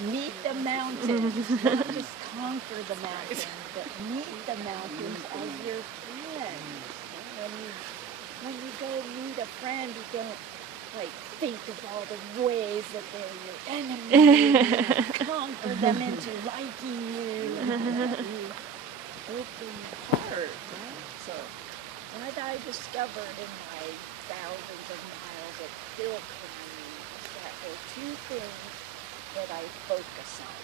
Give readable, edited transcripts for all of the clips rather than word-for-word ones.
meet the mountains, not just conquer the mountains, but meet the mountains as your friends. When you go meet a friend, you don't like think of all the ways that they're your enemy and conquer them into liking you. You open your heart, right? So what I discovered in my thousands of miles of hill climbing is that there are two things that I focus on.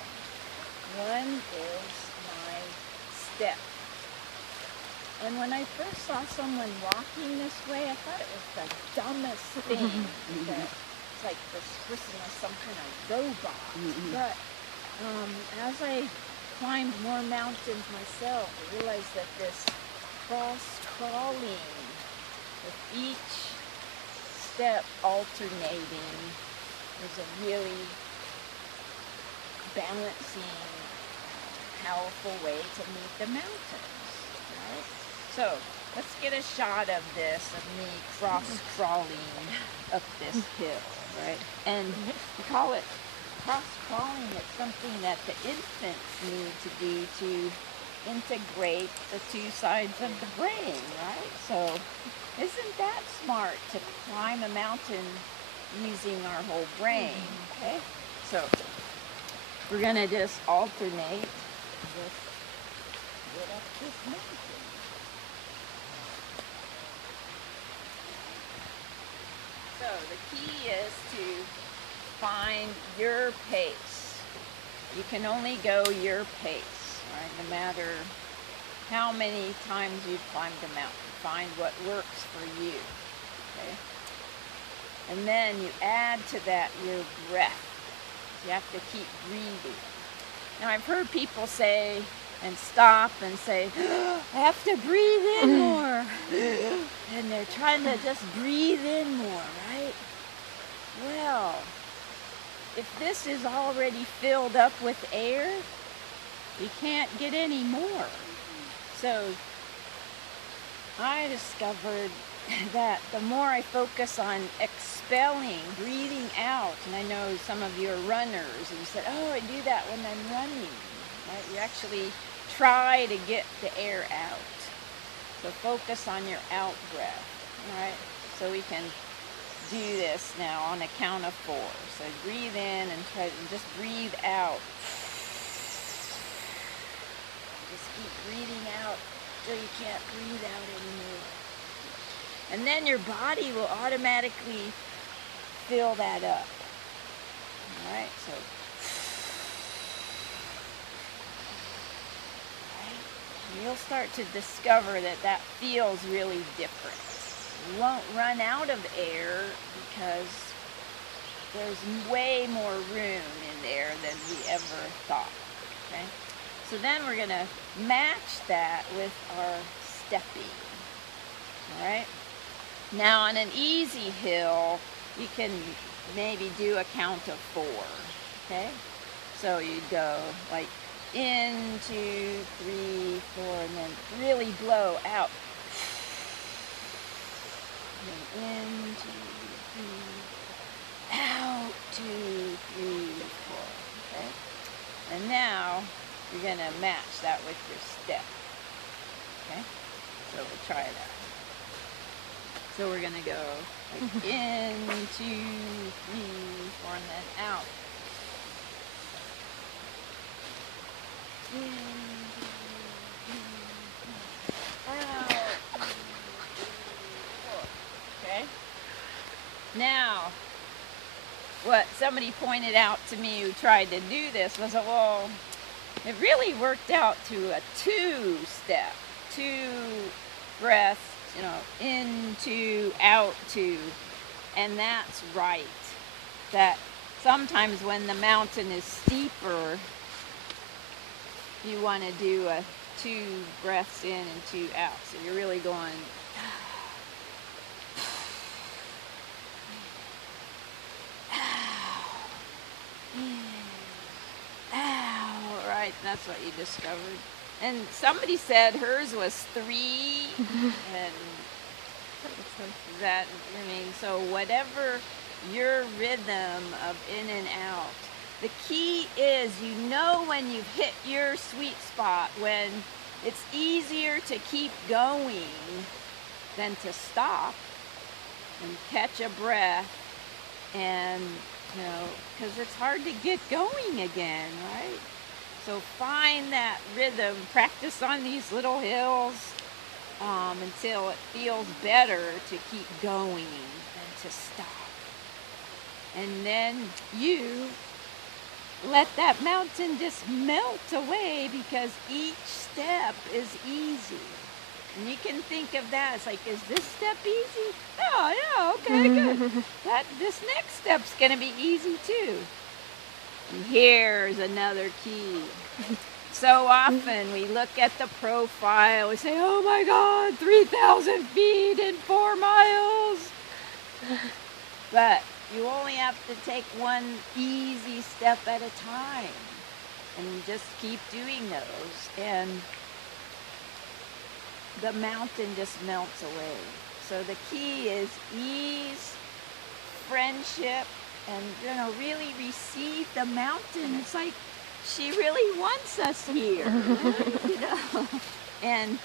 One is my step. And when I first saw someone walking this way, I thought it was the dumbest thing. That it's like this person was some kind of robot. But as I climbed more mountains myself, I realized that this cross-crawling with each step alternating is a really balancing, powerful way to meet the mountains, right? So let's get a shot of this, of me cross-crawling up this hill, right? And we call it cross-crawling. It's something that the infants need to do to integrate the two sides of the brain, right? So isn't that smart to climb a mountain using our whole brain, okay? So we're going to just alternate just get up this mountain. So the key is to find your pace. You can only go your pace, right? No matter how many times you've climbed a mountain. Find what works for you, okay? And then you add to that your breath. You have to keep breathing. Now I've heard people say and stop and say, I have to breathe in more. And they're trying to just breathe in more, right? Well, if this is already filled up with air, you can't get any more. So I discovered that the more I focus on expelling, breathing out, and I know some of you are runners, and you said, oh, I do that when I'm running, right? You actually try to get the air out. So focus on your out breath, right? So we can do this now on a count of 4. So breathe in and try to just breathe out. Just keep breathing out till you can't breathe out anymore. And then your body will automatically fill that up. All right, so you'll start to discover that that feels really different. You won't run out of air because there's way more room in there than we ever thought. Okay? So then we're going to match that with our stepping. All right? Now on an easy hill, you can maybe do a count of 4. Okay? So you'd go like in, 2, 3, 4, and then really blow out. And then in, 2, 3, out, 2, 3, 4. Okay? And now you're going to match that with your step. Okay? So we'll try that. So we're going to go like in, 2, 3, 4, and then out. Okay. Now, what somebody pointed out to me who tried to do this was, well, it really worked out to a 2-step, 2 breaths, in, 2, out, 2, and that's right. That sometimes when the mountain is steeper, you want to do a 2 breaths in and 2 out. So you're really going, right? That's what you discovered. And somebody said hers was 3, and that, so whatever your rhythm of in and out, The key is you know when you've hit your sweet spot, when it's easier to keep going than to stop and catch a breath, and because it's hard to get going again, right? So find that rhythm, practice on these little hills until it feels better to keep going than to stop. And then you let that mountain just melt away, because each step is easy. And you can think of that as like, is this step easy? Oh, yeah, okay, good. This next step's going to be easy too. And here's another key. So often we look at the profile, we say, oh my God, 3,000 feet in 4 miles. But you only have to take one easy step at a time and just keep doing those, and the mountain just melts away. So the key is ease, friendship, and really receive the mountain. It's like she really wants us here, and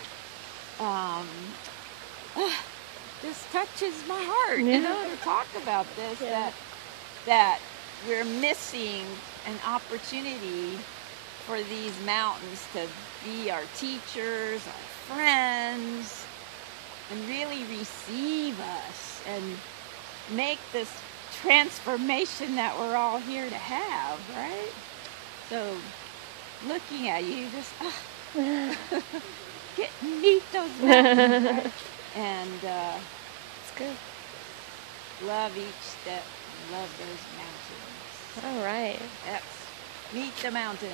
this touches my heart, to talk about this, that we're missing an opportunity for these mountains to be our teachers, our friends, and really receive us and make this transformation that we're all here to have, right? So looking at you, just meet those mountains, right? And It's good. love each step, love those mountains. All right. Yes, meet the mountains.